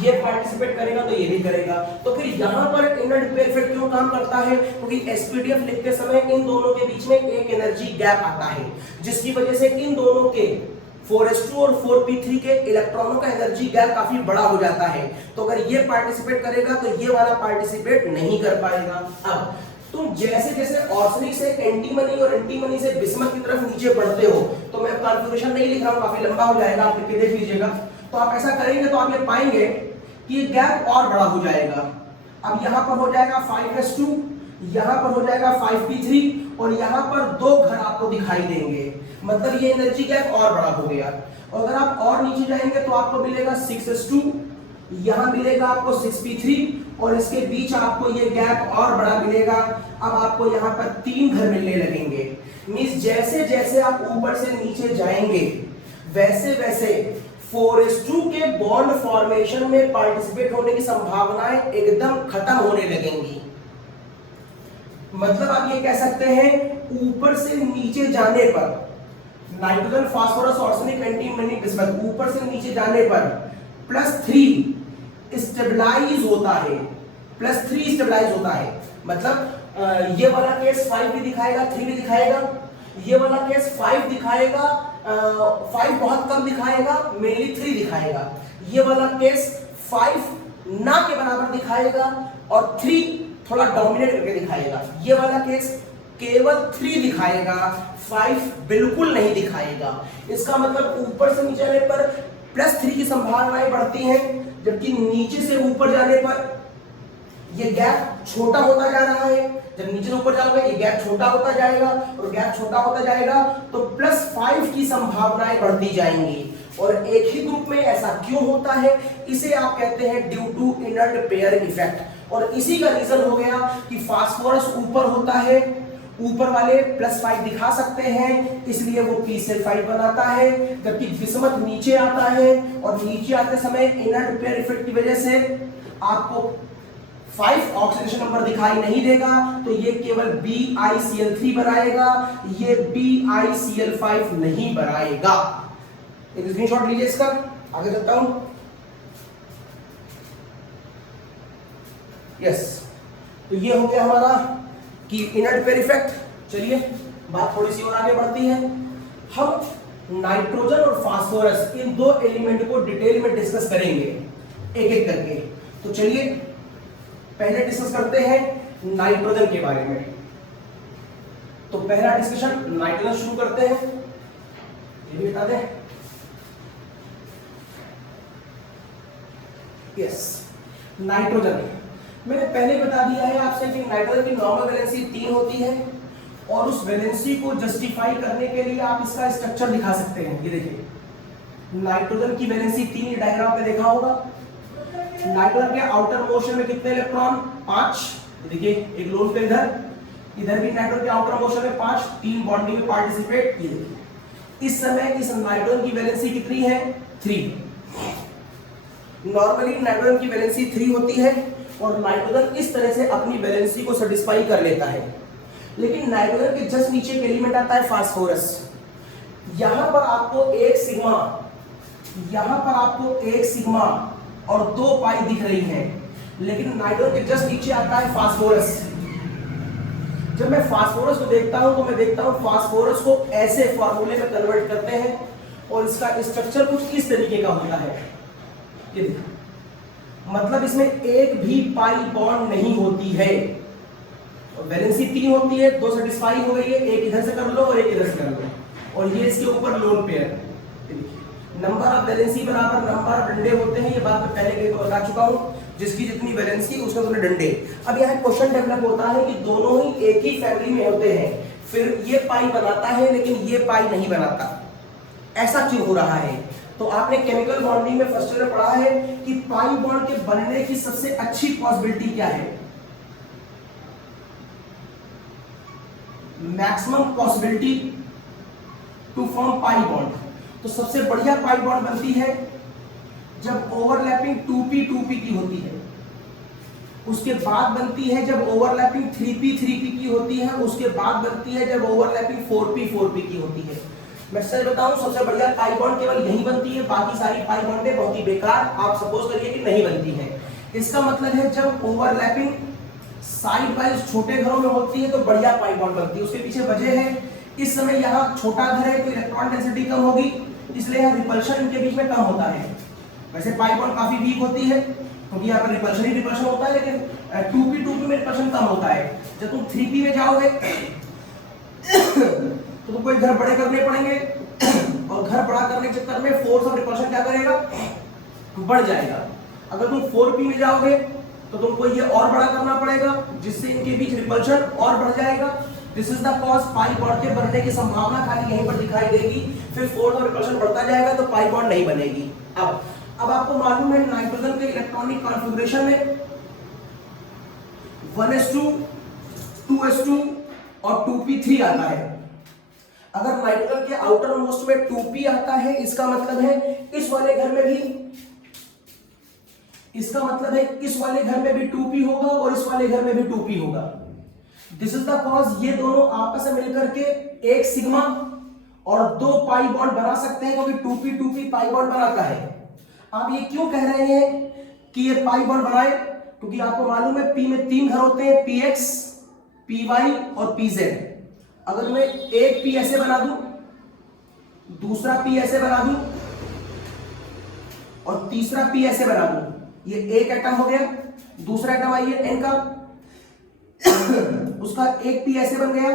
ये पार्टिसिपेट करेगा तो ये भी करेगा। तो फिर यहाँ पर इनर रिपेयर इफेक्ट क्यों काम करता है? क्योंकि SPDF लिखते समय इन दोनों के बीच में एक एनर्जी गैप आता है, जिसकी वजह से इन दोनों के 4s2 और 4p3 के इलेक्ट्रॉनों का एनर्जी गैप काफी बड़ा हो जाता है। तो अगर ये पार्टिसिपेट करेगा तो ये वाला पार्टिसिपेट नहीं कर पाएगा। अब तुम जैसे जैसे ऑर्सनी से एंटीमनी और एंटीमनी से बिस्मथ की तरफ नीचे बढ़ते हो, तो मैं कॉन्फ़िगरेशन नहीं लिख रहा हूं, काफी लंबा हो जाएगा, आप लिख के देख लीजिएगा। तो आप ऐसा करेंगे तो आप ये पाएंगे कि ये गैप और बड़ा हो जाएगा। अब यहां पर हो जाएगा 5s2, यहां पर हो जाएगा 5p3, और यहां पर दो घर आपको दिखाई देंगे, मतलब ये एनर्जी गैप और बड़ा हो गया। और अगर आप और नीचे जाएंगे तो आपको मिलेगा 6s2, यहां मिलेगा आपको 6p3, और इसके बीच आपको ये गैप और बड़ा मिलेगा। अब आपको यहां पर 3 घर मिलने लगेंगे। मींस जैसे जैसे आप ऊपर से नीचे जाएंगे वैसे वैसे 4s2 के बॉन्ड फॉर्मेशन में पार्टिसिपेट होने की संभावनाएं एकदम खत्म होने लगेंगी। मतलब आप ये कह सकते हैं ऊपर से नीचे जाने पर nitrogen, phosphorus, arsenic, antimony, bismuth ऊपर से नीचे जाने पर +3 स्टेबलाइज होता है, +3 स्टेबलाइज होता है। मतलब ये वाला केस 5 भी दिखाएगा, 3 भी दिखाएगा, ये वाला केस 5 दिखाएगा, 5 बहुत कम दिखाएगा, मेनली 3 दिखाएगा। ये वाला केस 5 ना के बराबर दिखाएगा और 3 थोड़ा डोमिनेट करके दिखाएगा। ये वाला केस केवल 3 दिखाएगा, 5 बिल्कुल नहीं दिखाएगा। इसका मतलब ऊपर से नीचे जाने पर +3 की संभावनाएं बढ़ती हैं, जबकि नीचे से ऊपर जाने पर ये गैप छोटा होता जा रहा है। जब नीचे से ऊपर जाओगे ये गैप छोटा होता जाएगा, और गैप छोटा होता जाएगा तो +5 की संभावनाएं बढ़ती जाएंगी। और एक ही ग्रुप में ऐसा क्यों होता है? इसे आप कहते हैं due to inert pair effect. और इसी का रीजन हो गया कि फास्फोरस ऊपर होता है, ऊपर वाले +5 दिखा सकते हैं, इसलिए वो P से 5 बनाता है, जबकि बिस्मथ नीचे आता है, और नीचे आते समय इनर रिपेयर इफेक्ट की वजह से आपको 5 ऑक्सीडेशन नंबर दिखाई नहीं देगा, तो ये केवल BiCl3 बनाएगा, ये BiCl5 नहीं बनाएगा। एक स्क्रीनशॉट लीजिए इसका, आगे चलता हूं। यस, तो ये हो गया हमारा कि इनर रिपेयर इफेक्ट। चलिए बात थोड़ी सी और आगे बढ़ती है। हम नाइट्रोजन और फास्फोरस इन दो एलिमेंट को डिटेल में डिस्कस करेंगे एक एक करके। तो चलिए पहले डिस्कस करते हैं नाइट्रोजन के बारे में। तो पहला डिस्कशन नाइट्रोजन शुरू करते हैं, ये भी बता दें। यस, नाइट्रोजन मैंने पहले बता दिया है आपसे कि नाइट्रोजन की नॉर्मल वैलेंसी 3 होती है, और उस वैलेंसी को जस्टिफाई करने के लिए आप इसका स्ट्रक्चर दिखा सकते हैं। ये देखिए नाइट्रोजन की वैलेंसी 3 डायग्राम पे देखा होगा। नाइट्रोजन के आउटर मोशन में कितने इलेक्ट्रॉन? 5। देखिए एक लोन पे इधर भी नाइट्रोजन के आउटर मोशन में 5, 3 बॉन्डिंग में पार्टिसिपेट। ये देखिए इस समय इस नाइट्रोजन की वैलेंसी कितनी है? 3। नॉर्मली नाइट्रोजन की वैलेंसी 3 होती है, और नाइट्रोजन इस तरह से अपनी वैलेंसी को सेटिस्फाई कर लेता है। लेकिन नाइट्रोजन के जस्ट नीचे एक एलिमेंट आता है फास्फोरस। यहां पर आपको एक सिग्मा, यहां पर आपको एक सिग्मा और 2 पाई दिख रही हैं, लेकिन नाइट्रोजन के जस्ट नीचे आता है फास्फोरस। जब मैं फास्फोरस को देखता हूं तो मैं देखता हूं फास्फोरस को ऐसे फॉर्मूले में कन्वर्ट करते हैं और इसका स्ट्रक्चर कुछ इस तरीके का होता है। ये देखिए, मतलब इसमें एक भी पाई बॉन्ड नहीं होती है। वैलेंसी 3 होती है, 2 सेटिस्फाई हो गई है, एक इधर से कर लो और एक इधर से कर लो, और ये इसके ऊपर lone pair. Number of valency बराबर नंबर ऑफ डंडे होते हैं, ये बात मैं पहले कहीं बता चुका हूं। जिसकी जितनी वैलेंसी उसके उतने डंडे। अब यहाँ क्वेश्चन डेवलप होता है कि दोनों ही एक ही फैमिली में होते हैं, फिर ये पाई बनाता है लेकिन ये पाई नहीं बनाता, ऐसा क्यों हो रहा है? तो आपने केमिकल बॉन्डिंग में फर्स्ट ईयर में पढ़ा है कि पाई बॉन्ड के बनने की सबसे अच्छी पॉसिबिलिटी क्या है? Maximum possibility to form pi bond. तो सबसे बढ़िया पाई बॉन्ड बनती है जब ओवरलैपिंग 2p की होती है। उसके बाद बनती है जब ओवरलैपिंग 3p की होती है। उसके बाद बनती है जब ओवरलैपिंग 4p की होती है। मैं सच बताऊं, सबसे बढ़िया पाई बॉन्ड केवल यही बनती है, बाकी सारी पाई बॉन्डें बहुत ही बेकार, आप सपोज करिए कि नहीं बनती है। इसका मतलब है जब ओवरलैपिंग साइड वाइज छोटे घरों में होती है तो बढ़िया पाई बॉन्ड बनती है। उसके पीछे वजह है, इस समय यहाँ छोटा घर है तो इलेक्ट्रॉन डेंसिटी कम होगी, इसलिए यहाँ रिपल्शन इनके बीच में कम होता है। वैसे पाई बॉन्ड काफी वीक होती है क्योंकि यहाँ पर रिपल्शन ही रिपल्शन होता है, लेकिन 2p में रिपल्शन कम होता है। जब तुम 3p में जाओगे तो तुमको एक घर बड़े करने पड़ेंगे और घर बड़ा करने के चक्कर में फोर्स ऑफ रिपल्शन क्या करेगा? बढ़ जाएगा। अगर तुम 4p में जाओगे तो तुमको ये और बड़ा करना पड़ेगा, जिससे इनके बीच रिपल्शन और बढ़ जाएगा। This is the cause pi bond के बनने की संभावना खाली यहीं पर दिखाई देगी, फिर फोर्स ऑफ रिपल्शन बढ़ता जाएगा तो पाई बॉन्ड नहीं बनेगी। अब आपको मालूम है नाइट्रोजन के इलेक्ट्रॉनिक कॉन्फ़िगरेशन में 1s2, 2s2 और 2p3 आता है। अगर नाइट्रोजन के आउटर मोस्ट में 2p आता है, इसका मतलब है इस वाले घर में भी 2p होगा और इस वाले घर में भी 2p होगा। दिस इज द कॉज ये दोनों आपस में मिलकर के एक सिग्मा और 2 पाई बॉन्ड बना सकते हैं, क्योंकि 2p पाई बॉन्ड बनाता है। आप ये क्यों कह रहे हैं कि ये पाई बॉन्ड बनाए? क्योंकि आपको मालूम है p में 3 घर होते हैं, px, py और pz। अगर मैं एक p ऐसे बना दूं, दूसरा p ऐसे बना दूं और तीसरा p ऐसे बना दूं, ये एक एटम हो गया। दूसरा एटम आइए n का, उसका एक p ऐसे बन गया,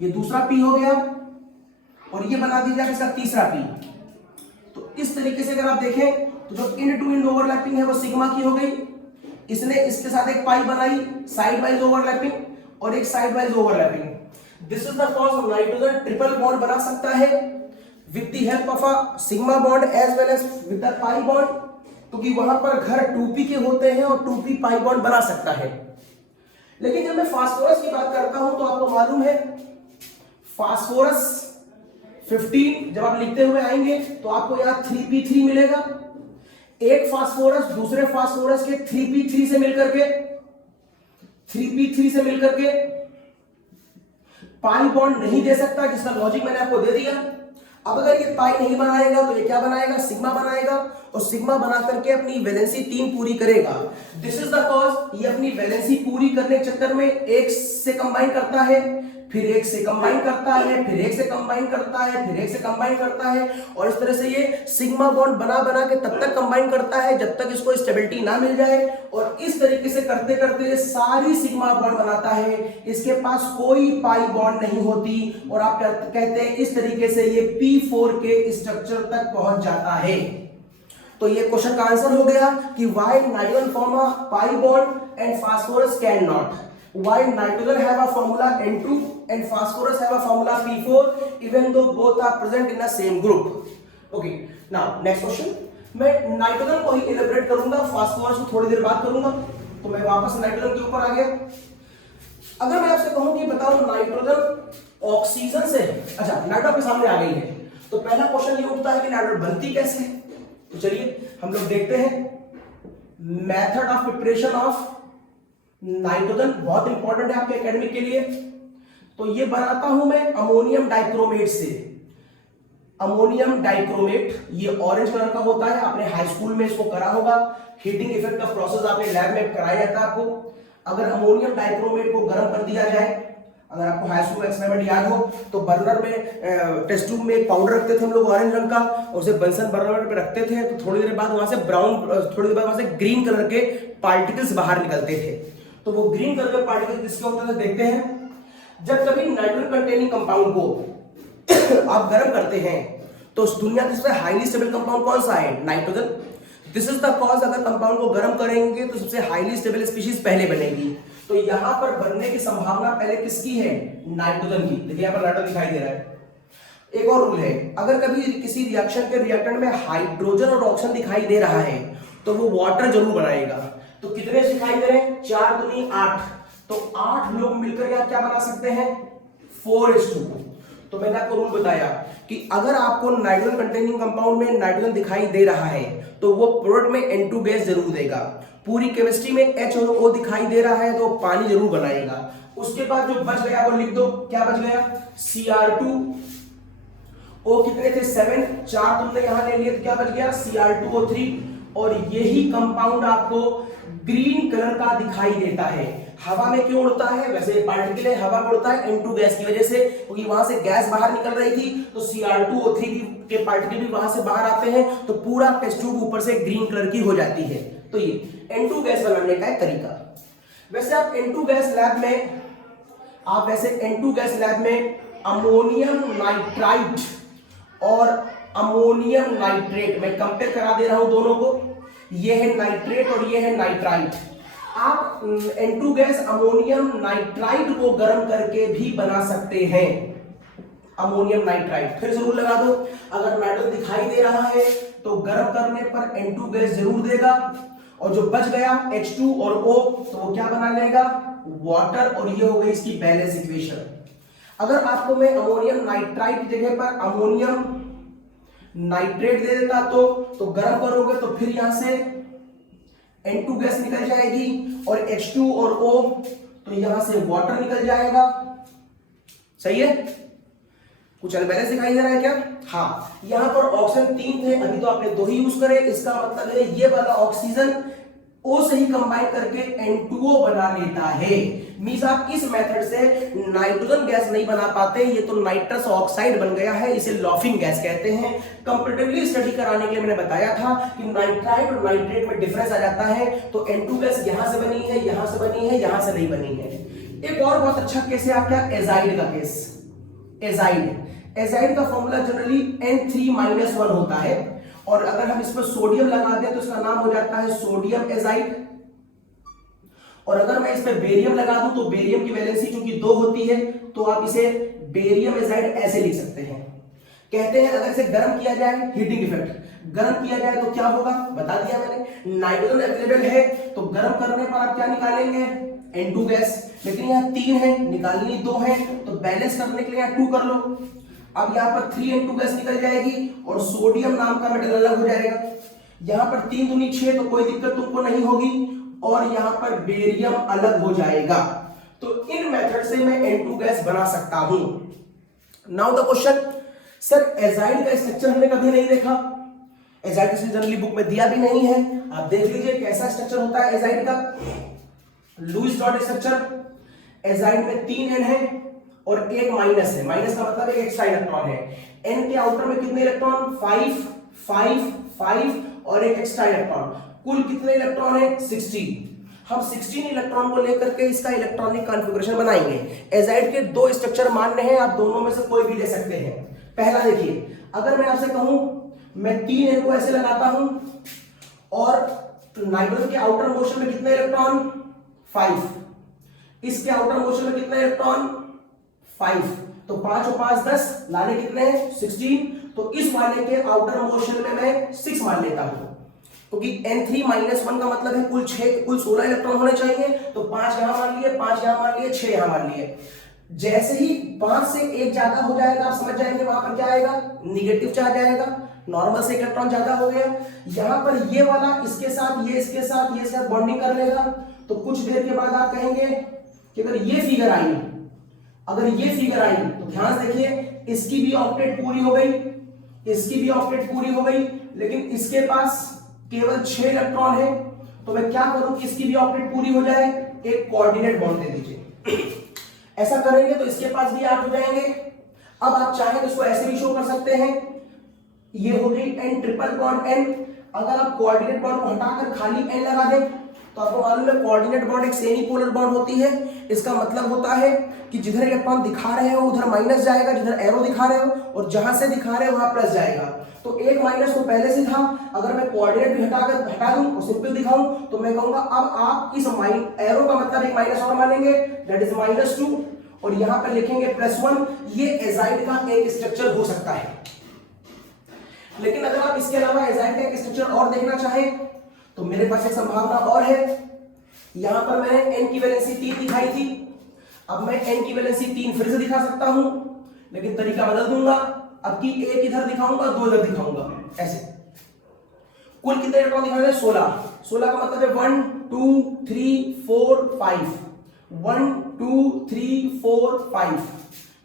ये दूसरा p हो गया, और ये बना दीजिए इसका तीसरा p। तो इस तरीके से अगर आप देखें तो जो इंड टू इंड ओवरलैपिंग है वो सिग्मा की हो गई। इसने इसके साथ एक पाई बनाई, साइड वाइज ओवरलैपिंग और एक side wise overlapping. This is the cause nitrogen triple bond बना सकता है with the help of a sigma bond as well as with the pi bond, क्योंकि वहां पर घर 2p के होते हैं और 2p पाई बॉन्ड बना सकता है। लेकिन जब मैं फास्फोरस की बात करता हूं तो आपको मालूम है फास्फोरस 15 जब आप लिखते हुए आएंगे तो आपको यहां 3p3 मिलेगा। एक फास्फोरस दूसरे फास्फोरस के 3p3 से मिलकर के पाई बॉन्ड नहीं दे सकता, जिसका लॉजिक मैंने आपको दे दिया। अब अगर ये पाई नहीं बनाएगा तो ये क्या बनाएगा? सिग्मा बनाएगा, और सिग्मा बना करके अपनी वैलेंसी 3 पूरी करेगा। दिस इज द कॉज ये अपनी वैलेंसी पूरी करने के चक्कर में एक से कंबाइन करता है, फिर एक से कंबाइन करता है, फिर एक से कंबाइन करता है, फिर एक से कंबाइन करता है, और इस तरह से ये सिग्मा बॉन्ड बना बना के तब तक कंबाइन करता है जब तक इसको स्टेबिलिटी ना मिल जाए। और इस तरीके से करते करते सारी सिग्मा बॉन्ड बनाता है, इसके पास कोई पाई बॉन्ड नहीं होती, और आप कहते हैं इस तरीके से ये p4 के स्ट्रक्चर तक पहुंच जाता है। तो ये क्वेश्चन का आंसर हो गया कि why nitrogen form a pi bond and phosphorus can not. Why nitrogen have a formula N2 and phosphorus have a formula P4 even though both are present in the same group? Okay, now next question. मैं nitrogen को ही elaborate करूंगा, phosphorus को थोड़ी देर बाद करूंगा। तो मैं वापस नाइट्रोजन के ऊपर आ गया। अगर मैं आपसे कहूं कि बताओ नाइट्रोजन ऑक्सीजन से, अच्छा नाइट्रोजन आपके सामने आ गई है, तो पहला क्वेश्चन ये उठता है कि नाइट्रोजन बनती कैसे है। तो चलिए हम लोग देखते हैं method of preparation of nitrogen, बहुत इंपॉर्टेंट है आपके एकेडमिक के लिए। तो ये बनाता हूं मैं अमोनियम डाइक्रोमेट से। अमोनियम डाइक्रोमेट ये ऑरेंज कलर का होता है, आपने हाई स्कूल में इसको करा होगा। हीटिंग इफेक्ट का प्रोसेस आपने लैब में कराया जाता है आपको। अगर अमोनियम डाइक्रोमेट को गर्म कर दिया जाए, अगर आपको हाई स्कूल एक्सपेरिमेंट याद हो तो बर्नर में टेस्ट ट्यूब में एक पाउडर रखते थे हम लोग ऑरेंज रंग का, और उसे बंसन बर्नर पे रखते थे, तो थोड़ी देर बाद वहां से थोड़ी देर बाद वहां से ग्रीन कलर के पार्टिकल्स बाहर निकलते थे। तो वो ग्रीन कलर के पार्टिकल्स किसके होते थे देखते हैं। जब कभी नाइट्रोजन कंटेनिंग कंपाउंड को आप गर्म करते हैं तो दुनिया का सबसे हाईली स्टेबल कंपाउंड कौन सा है, nitrogen. This is the cause, अगर कंपाउंड को गर्म करेंगे तो सबसे हाईली स्टेबल स्पीशीज पहले बनेगी। तो यहां पर बनने की संभावना पहले किसकी है, नाइट्रोजन की। देखिए यहां पर नाइट्रोजन दिखाई दे रहा है। एक और रूल है, अगर कभी किसी रिएक्शन के रिएक्टेंट में हाइड्रोजन और ऑक्सीजन दिखाई दे रहा है तो वो वाटर जरूर बनाएगा। तो कितने दिखाई दे रहे हैं, 4 दूनी 8, तो 8 लोग मिलकर यहां क्या बना सकते हैं, 4:2। तो मैंने आपको रूल बताया कि अगर आपको नाइट्रोजन कंटेनिंग कंपाउंड में नाइट्रोजन दिखाई दे रहा है तो वो प्रोडक्ट में N2 गैस जरूर देगा। पूरी केमिस्ट्री में H और O दिखाई दे रहा है तो पानी जरूर बनाएगा। उसके बाद जो बच गया वो लिख दो, क्या बच गया, Cr2, O कितने थे 7, 4 तुमने यहां ले लिए तो क्या बच गया, Cr2O3। और यही कंपाउंड आपको ग्रीन कलर का दिखाई देता है। हवा में क्यों उड़ता है, वैसे पार्टिकल है, हवा में उड़ता है N2 गैस की वजह से, क्योंकि वहां से गैस बाहर निकल रही थी तो Cr2O3 के पार्टिकल भी वहां से बाहर आते हैं, तो पूरा टेस्ट ट्यूब ऊपर से ग्रीन कलर की हो जाती है। तो ये N2 गैस बनाने का एक तरीका। वैसे आप N2 गैस लैब में अमोनियम नाइट्राइट और अमोनियम नाइट्रेट, मैं कंपेयर करा दे रहा हूं दोनों को, ये है नाइट्रेट और ये है नाइट्राइट। आप N2 गैस अमोनियम नाइट्राइट को गर्म करके भी बना सकते हैं, अमोनियम नाइट्राइट। फिर जरूर लगा दो, अगर नाइट्रोजन दिखाई दे रहा है तो गर्म करने पर N2 गैस जरूर देगा, और जो बच गया H2 और O तो वो क्या बना लेगा, वाटर, और ये हो गई इसकी बैलेंस इक्वेशन। अगर आपको मैं अमोनियम नाइट्राइट की जगह पर अमोनियम नाइट्रेट दे देता तो गर्म करोगे तो फिर यहां से N2 गैस निकल जाएगी, और H2 और O तो यहां से वाटर निकल जाएगा। सही है, कुछ अनबैलेंस दिखाई दे रहा है क्या, हाँ। यहां पर ऑक्सीजन 3 थे, अभी तो आपने 2 ही यूज करे, इसका मतलब है ये वाला ऑक्सीजन O से ही कंबाइन करके N2O बना लेता है। मींस आप इस मेथड से नाइट्रोजन गैस नहीं बना पाते, ये तो नाइट्रस ऑक्साइड बन गया है, इसे लॉफिंग गैस कहते हैं। कंपैरेटिवली स्टडी कराने के लिए मैंने बताया था कि नाइट्राइट और नाइट्रेट में डिफरेंस आ जाता है, तो N2 गैस यहां से बनी है, यहां से बनी है, यहां से नहीं बनी है। एक और बहुत अच्छा केस है आपका एजाइड का केस। एजाइड का फॉर्मूला जनरली N3-1 होता है, और अगर हम इसमें सोडियम लगा दें तो इसका नाम हो जाता है सोडियम एजाइड। और अगर मैं इस पे बेरियम लगा दूं तो बेरियम की वैलेंसी चूंकि 2 होती है तो आप इसे बेरियम एजाइड ऐसे लिख सकते हैं। कहते हैं अगर इसे गर्म किया जाए, हीटिंग इफेक्ट, गर्म किया जाए तो क्या होगा, बता दिया मैंने। नाइट्रोजन अवेलेबल है तो गर्म करने पर आप क्या निकालेंगे, N2 गैस, लेकिन यहाँ 3 है, निकालनी 2 है, तो बैलेंस करने के लिए यहाँ 2 कर लो। अब यहाँ पर 3N2 गैस निकल जाएगी और सोडियम नाम का मेटल अलग हो जाएगा। यहाँ पर 3 दूनी 6 तो कोई दिक्कत तुमको नहीं होगी, और यहाँ पर बेरियम अलग हो जाएगा। तो इन मेथड से मैं N2 गैस बना सकता हूं। Now the question, sir azide का स्ट्रक्चर हमने कभी नहीं देखा, एजाइड का जनरली बुक में दिया भी नहीं है, आप देख लीजिए कैसा स्ट्रक्चर होता है एजाइड का। लुईस डॉट स्ट्रक्चर, एजाइड में 3 N है और 1 माइनस है, माइनस का मतलब एक एक्स्ट्रा इलेक्ट्रॉन है। N के आउटर में कितने इलेक्ट्रॉन, 5 5 5 और एक एक्स्ट्रा इलेक्ट्रॉन, कुल कितने इलेक्ट्रॉन है, 16। हम 16 इलेक्ट्रॉन को लेकर के इसका इलेक्ट्रॉनिक कॉन्फ़िगरेशन बनाएंगे। एजाइड के 2 स्ट्रक्चर मान्य हैं, आप दोनों में से कोई भी ले सकते हैं। पहला देखिए, अगर मैं आपसे कहूं मैं 3N को ऐसे लगाता हूं और नाइट्रोजन के आउटर मोशन में कितने इलेक्ट्रॉन, 5, इसके आउटर मोशन में कितने इलेक्ट्रॉन, 5, तो 5 और 5 10, लाने कितने हैं 16, तो इस वाले के आउटर मोशन में मैं 6 मान लेता हूं, क्योंकि N3-1 का मतलब है कुल 16 इलेक्ट्रॉन होने चाहिए, तो 5 यहां मान लिए, 5 यहां मान लिए, 6 यहां मान लिए। जैसे ही 5 से 1 ज्यादा हो जाएगा आप समझ जाएंगे वहां पर क्या आएगा, निगेटिव चार्ज आएगा, नॉर्मल से इलेक्ट्रॉन ज्यादा हो गया। यहां पर ये वाला इसके साथ, ये इसके साथ, ये इसके साथ बॉन्डिंग कर लेगा, तो कुछ देर के बाद आप कहेंगे कि अगर ये फिगर आई, तो ध्यान से देखिए, इसकी भी ऑक्टेट पूरी हो गई, इसकी भी ऑक्टेट पूरी हो गई, लेकिन इसके पास केवल 6 इलेक्ट्रॉन है, तो मैं क्या करूं कि इसकी भी ऑक्टेट पूरी हो जाए, एक कोऑर्डिनेट बॉन्ड दे दीजिए। ऐसा करेंगे तो इसके पास भी 8 हो जाएंगे। अब आप चाहें तो इसको ऐसे भी शो कर सकते हैं, ये हो गई n ट्रिपल बॉन्ड n। अगर आप कोऑर्डिनेट बॉन्ड को हटाकर खाली n लगा दें तो आपको मालूम है कोऑर्डिनेट बॉन्ड एक सेमी पोलर बॉन्ड होती है। इसका मतलब होता है कि जिधर इलेक्ट्रॉन दिखा रहे हो उधर माइनस जाएगा, जिधर एरो दिखा रहे हो, और जहां से दिखा रहे हो वहां प्लस जाएगा। तो एक माइनस तो पहले से था, अगर मैं कोऑर्डिनेट भी हटा दूं और सिंपल दिखाऊं तो मैं कहूंगा अब आप इस एरो का मतलब एक माइनस और मानेंगे, दैट इज -2, और यहां पर लिखेंगे +1। ये एजाइड का एक स्ट्रक्चर हो सकता है। लेकिन अगर आप इसके अलावा एजाइड का एक स्ट्रक्चर और देखना चाहें तो मेरे पास एक संभावना और है। यहां पर मैंने n की वैलेंसी 3 दिखाई थी, अब मैं n की वैलेंसी 3 फिर से दिखा सकता हूं, लेकिन तरीका बदल दूंगा। अब की एक इधर दिखाऊंगा, 2 इधर दिखाऊंगा, ऐसे। कुल कितने इलेक्ट्रॉन दिखा रहे हैं? 16 का मतलब है 1 2 3 4 5, 1 2 3 4 5,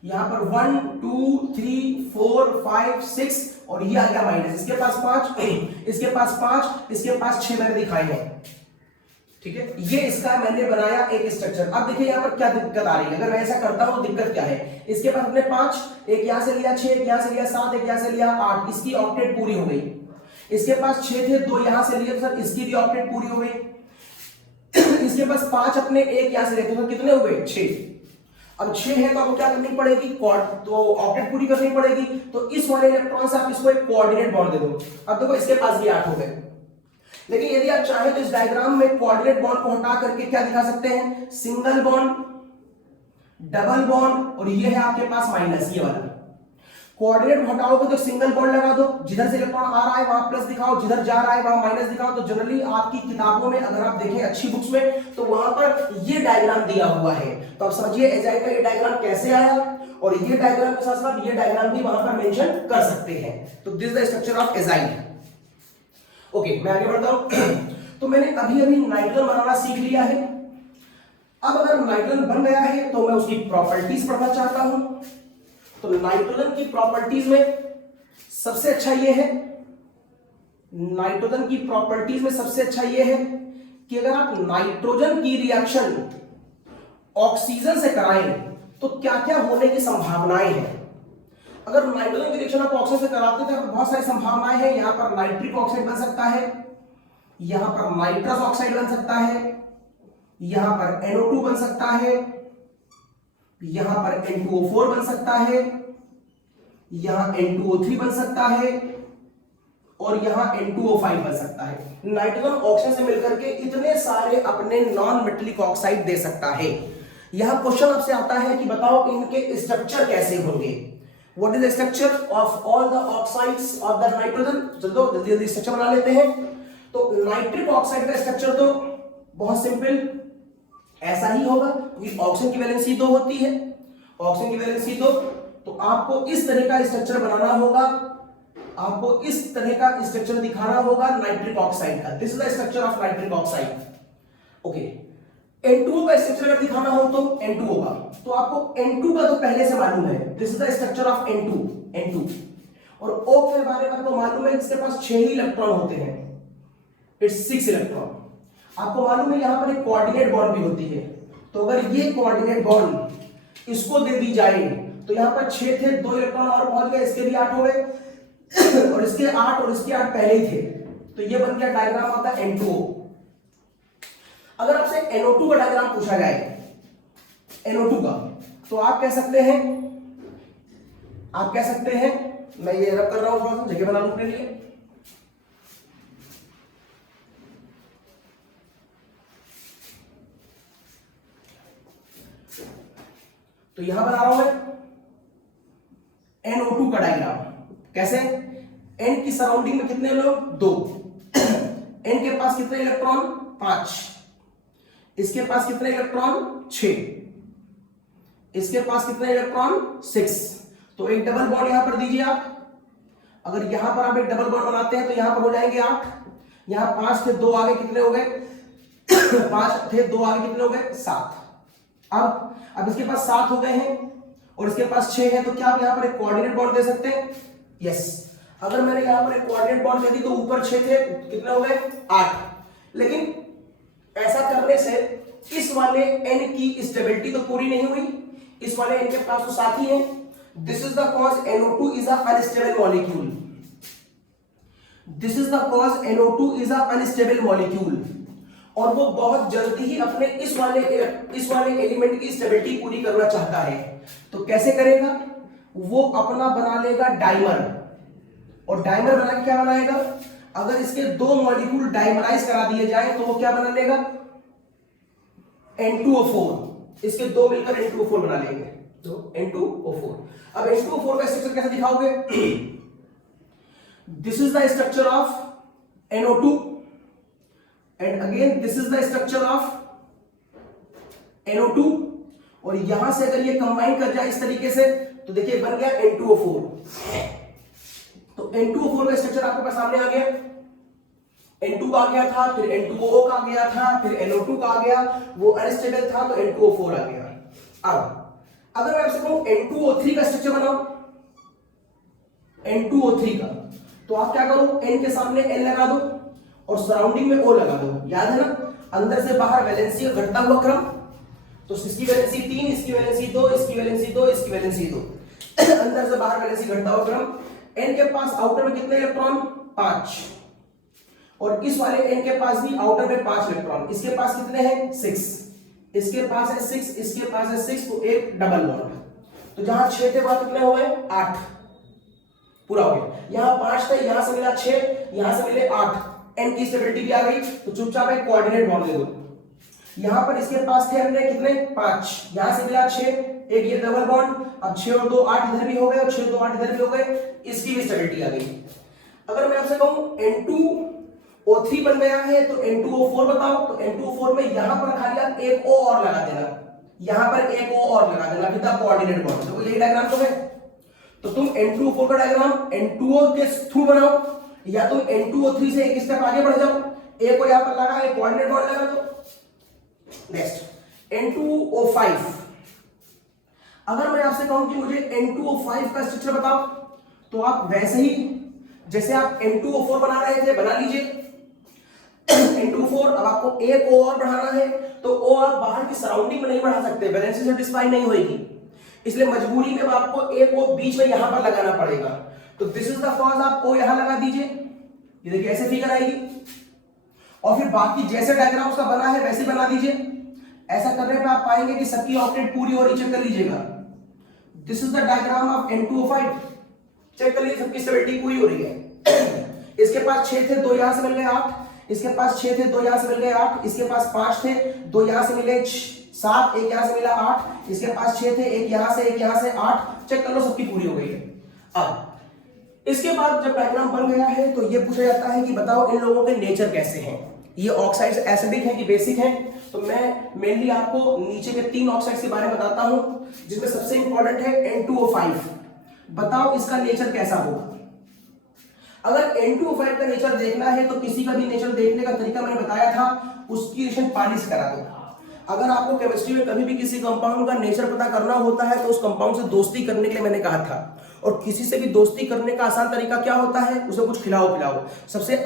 यहां पर 1 2 3 4 5 6, और ये आ गया माइनस। इसके पास 5, इसके पास 5, इसके पास 6 मैंने दिखाए हैं, ठीक है। ये इसका मैंने बनाया एक स्ट्रक्चर। अब देखिए यहां पर क्या दिक्कत आ रही है, अगर मैं ऐसा करता हूं तो दिक्कत क्या है। इसके पास अपने 5, एक यहां से लिया 6, एक यहां से लिया 7, एक यहां से लिया 8, इसकी ऑक्टेट पूरी हो गई। इसके पास 6 थे, 2 यहां से लिए तो सर इसकी भी ऑक्टेट पूरी हो गई। इसके पास 5 अपने, एक यहां से लेते तो कितने हो गए? 6। अब 6 है तो आपको क्या करनी पड़ेगी? तो ऑक्टेट पूरी करनी पड़ेगी। तो इस वाले इलेक्ट्रॉन से आप इसको एक कोऑर्डिनेट बॉन्ड दे दो। अब देखो इसके पास भी 8 हो गए। लेकिन यदि आप चाहें तो इस डायग्राम में कोऑर्डिनेट बॉन्ड को हटा करके क्या दिखा सकते हैं? सिंगल बॉन्ड, डबल बॉन्ड, और ये है आपके पास माइनस, ये वाला। कोऑर्डिनेट हटाओगे तो सिंगल बॉन्ड लगा दो, जिधर से इलेक्ट्रॉन आ रहा है वहां प्लस दिखाओ, जिधर जा रहा है वहां माइनस दिखाओ। तो जनरली आपकी किताबों में अगर आप देखें अच्छी बुक्स में तो वहां पर ये डायग्राम दिया हुआ है। तो आप समझिए एजाइड का ये डायग्राम कैसे आया, और ये डायग्राम के साथ साथ ये डायग्राम भी वहां पर मेंशन कर सकते हैं। तो this is the structure of azide. Okay, मैं आगे बढ़ता हूं। तो मैंने अभी अभी नाइट्रोजन बनाना सीख लिया है। अब अगर नाइट्रोजन बन गया है तो मैं उसकी प्रॉपर्टीज पढ़ना चाहता हूं। तो नाइट्रोजन की प्रॉपर्टीज में सबसे अच्छा ये है, नाइट्रोजन की प्रॉपर्टीज में सबसे अच्छा ये है कि अगर आप नाइट्रोजन की रिएक्शन ऑक्सीजन से कराएं तो क्या क्या होने की संभावनाएं हैं। अगर नाइट्रोजन की रिएक्शन आप ऑक्सीजन से कराते हैं तो बहुत सारी संभावनाएं हैं। यहां पर नाइट्रिक ऑक्साइड बन सकता है, यहां पर नाइट्रस ऑक्साइड बन सकता है, यहां पर NO2 बन सकता है, यहां पर N2O4 बन सकता है, यहां N2O3 बन सकता है, और यहां N2O5 बन सकता है। नाइट्रोजन ऑक्सीजन से मिलकर के इतने सारे अपने नॉन मेटेलिक ऑक्साइड दे सकता है। यहां क्वेश्चन आपसे आता है कि बताओ इनके स्ट्रक्चर कैसे होंगे। What is the structure of all the oxides of the nitrogen. चलो जल्दी जल्दी स्ट्रक्चर बना लेते हैं। तो नाइट्रिक ऑक्साइड का स्ट्रक्चर तो बहुत सिंपल ऐसा ही होगा, क्योंकि ऑक्सीजन की वैलेंसी 2 होती है, ऑक्सीजन की वैलेंसी 2। तो आपको इस तरह का स्ट्रक्चर बनाना होगा, आपको इस तरह का स्ट्रक्चर दिखाना होगा नाइट्रिक ऑक्साइड का। This is the structure of nitric oxide. Okay, N2O का स्ट्रक्चर अगर दिखाना हो तो N2O का, तो आपको N2 का तो पहले से मालूम है, this is the structure of N2। और O के बारे में आपको मालूम है इसके पास 6 ही इलेक्ट्रॉन होते हैं, इट्स 6 इलेक्ट्रॉन। आपको मालूम है यहां पर एक कोऑर्डिनेट बॉन्ड भी होती है। तो अगर ये कोऑर्डिनेट बॉन्ड इसको दे दी जाए तो यहां पर 6 थे, 2 इलेक्ट्रॉन और पहुंच गए, इसके भी 8 हो गए और इसके 8 और इसके 8 पहले ही थे। तो ये बन गया डायग्राम आता है N2O। अगर आपसे NO2 का डायग्राम पूछा जाए, NO2 का, तो आप कह सकते हैं, मैं ये रब कर रहा हूं, थोड़ा सा जगह बना लूं अपने लिए। तो यहां बना रहा हूं मैं NO2 का डायग्राम। कैसे? N की सराउंडिंग में कितने लोग? 2। N के पास कितने इलेक्ट्रॉन? 5। इसके पास कितने इलेक्ट्रॉन? 6। इसके पास कितने इलेक्ट्रॉन? 6। तो एक डबल बॉन्ड यहां पर दीजिए आप। अगर यहां पर आप एक डबल बॉन्ड बनाते हैं तो यहां पर हो जाएंगे 8। यहां 5 थे, 2 आगे कितने हो गए? 5 थे, 2 आगे कितने हो गए? 7। अब इसके पास 7 हो गए हैं और इसके पास 6 है, तो क्या आप यहां पर एक कोऑर्डिनेट बॉन्ड दे सकते हैं? यस। अगर मैंने यहां पर एक कोऑर्डिनेट बॉन्ड दे दी तो ऊपर 6 थे, कितने हो गए? 8। लेकिन ऐसा करने से इस वाले N की स्टेबिलिटी तो पूरी नहीं हुई, इस वाले N के पास तो साथ ही है। This is the cause NO2 is a unstable molecule, this is the cause NO2 is a unstable molecule, और वो बहुत जल्दी ही अपने इस वाले एलिमेंट की स्टेबिलिटी पूरी करना चाहता है। तो कैसे करेगा? वो अपना बना लेगा डाइमर, और डाइमर बना के क्या बनाएगा? अगर इसके दो मॉलिक्यूल डाइमराइज करा दिए जाए तो वो क्या बना लेगा? N2O4, इसके दो मिलकर N2O4 बना लेंगे, तो N2O4। अब N2O4 का स्ट्रक्चर कैसे दिखाओगे? This is the structure of NO2 and again this is the structure of NO2, और यहां से अगर ये कंबाइन कर जाए इस तरीके से तो देखिए बन गया N2O4। तो N2O4 का स्ट्रक्चर आपके पास सामने आ गया, N2 आ गया था, फिर N2O का आ गया था, फिर NO2 का आ गया, वो अनस्टेबल था तो N2O4 आ गया। अब अगर मैं आपसे कहूं N2O3 का स्ट्रक्चर बनाओ, N2O3 का, तो आप क्या करो? N के सामने N लगा दो और सराउंडिंग में O लगा दो, याद है ना? अंदर से बाहर वैलेंसी का घटता हुआ क्रम, तो इसकी वैलेंसी 3, इसकी वैलेंसी 2, इसकी वैलेंसी 2, इसकी वैलेंसी 2, अंदर से बाहर वैलेंसी घटता हुआ क्रम। N के पास आउटर में कितने इलेक्ट्रॉन? 5, और इस वाले N के पास भी आउटर में 5 इलेक्ट्रॉन, इसके पास कितने हैं? 6, इसके पास है 6, इसके पास है 6, तो एक डबल बॉन्ड, तो जहां 6 थे वहां कितने हो गए? 8, पूरा हो गया। यहां 5 थे, यहां से मिला 6, यहां से मिले 8, N की स्टेबिलिटी भी आ गई, तो चुपचाप एक कोऑर्डिनेट बॉन्ड दे दो। यहां पर इसके पास थे हमने कितने? 5, यहां से मिला 6, एक ये डबल बॉन्ड, अब 6 और 2 8 इधर भी हो गए और 6 2 8 इधर भी हो गए, इसकी भी स्टेबिलिटी आ गई। अगर मैं आपसे कहूं N2O3 बन गया है तो N2O4 बताओ, तो N2O4 में यहां पर खाली आप एक O और लगा देना, यहां पर एक O और लगा देना, कितना? Coordinate bond. तो ये डायग्राम तो है, तो तुम N2O4 का डायग्राम N2O के थ्रू बनाओ, या तुम N2O3 से एक स्टेप आगे बढ़ जाओ, एक को यहां पर लगा, एक कोऑर्डिनेट बॉन्ड लगा दो। नेक्स्ट N2O5, अगर मैं आपसे कहूं कि मुझे N2O5 का स्ट्रक्चर बताओ, तो आप वैसे ही जैसे आप N2O4 बना रहे थे बना लीजिए। N2O4, अब आपको एक O और बढ़ाना है, तो O आप बाहर की सराउंडिंग में नहीं बढ़ा सकते, वैलेंसी सेटिस्फाई नहीं होगी, इसलिए मजबूरी में आपको एक O बीच में यहां पर लगाना पड़ेगा। तो दिस इज द कॉज, आप O यहां लगा दीजिए, ये देखिए ऐसे फिगर आएगी, और फिर बाकी जैसे डायग्राम उसका बना है वैसे बना दीजिए। ऐसा करने पे आप पाएंगे कि सबकी ऑक्टेट पूरी हो रही, चेक कर लीजिएगा। This is the diagram of N2O5, check कर लीजिए सबकी स्टेबिलिटी पूरी हो रही है। इसके पास 6 थे, 2 यहां से मिल गए 8, इसके पास 6 थे, 2 यहां से मिल गए 8, इसके पास 5 थे, 2 यहां से मिले 7, एक यहां से मिला 8, इसके पास 6 थे, एक यहां से 8, चेक कर लो सबकी पूरी हो गई है। अब इसके बाद जब डायग्राम बन गया है तो ये पूछा जाता है कि बताओ इन लोगों के नेचर कैसे हैं, ये ऑक्साइड्स एसिडिक हैं कि बेसिक हैं। तो मैं मेनली आपको नीचे के 3 ऑक्साइड्स के बारे में बताता हूं, जिसमें सबसे इंपॉर्टेंट है N2O5। बताओ इसका नेचर कैसा होगा। अगर N2O5 का नेचर देखना है तो किसी का भी नेचर देखने का तरीका मैंने बताया था, उसकी रिएक्शन पानी से करा दो। अगर आपको केमिस्ट्री में कभी भी किसी कंपाउंड का नेचर पता करना होता है तो उस कंपाउंड से दोस्ती करने के लिए मैंने कहा था, और किसी से भी दोस्ती करने का आसान तरीका क्या होता है? उसे कुछ खिलाओ पिलाओ। सबसे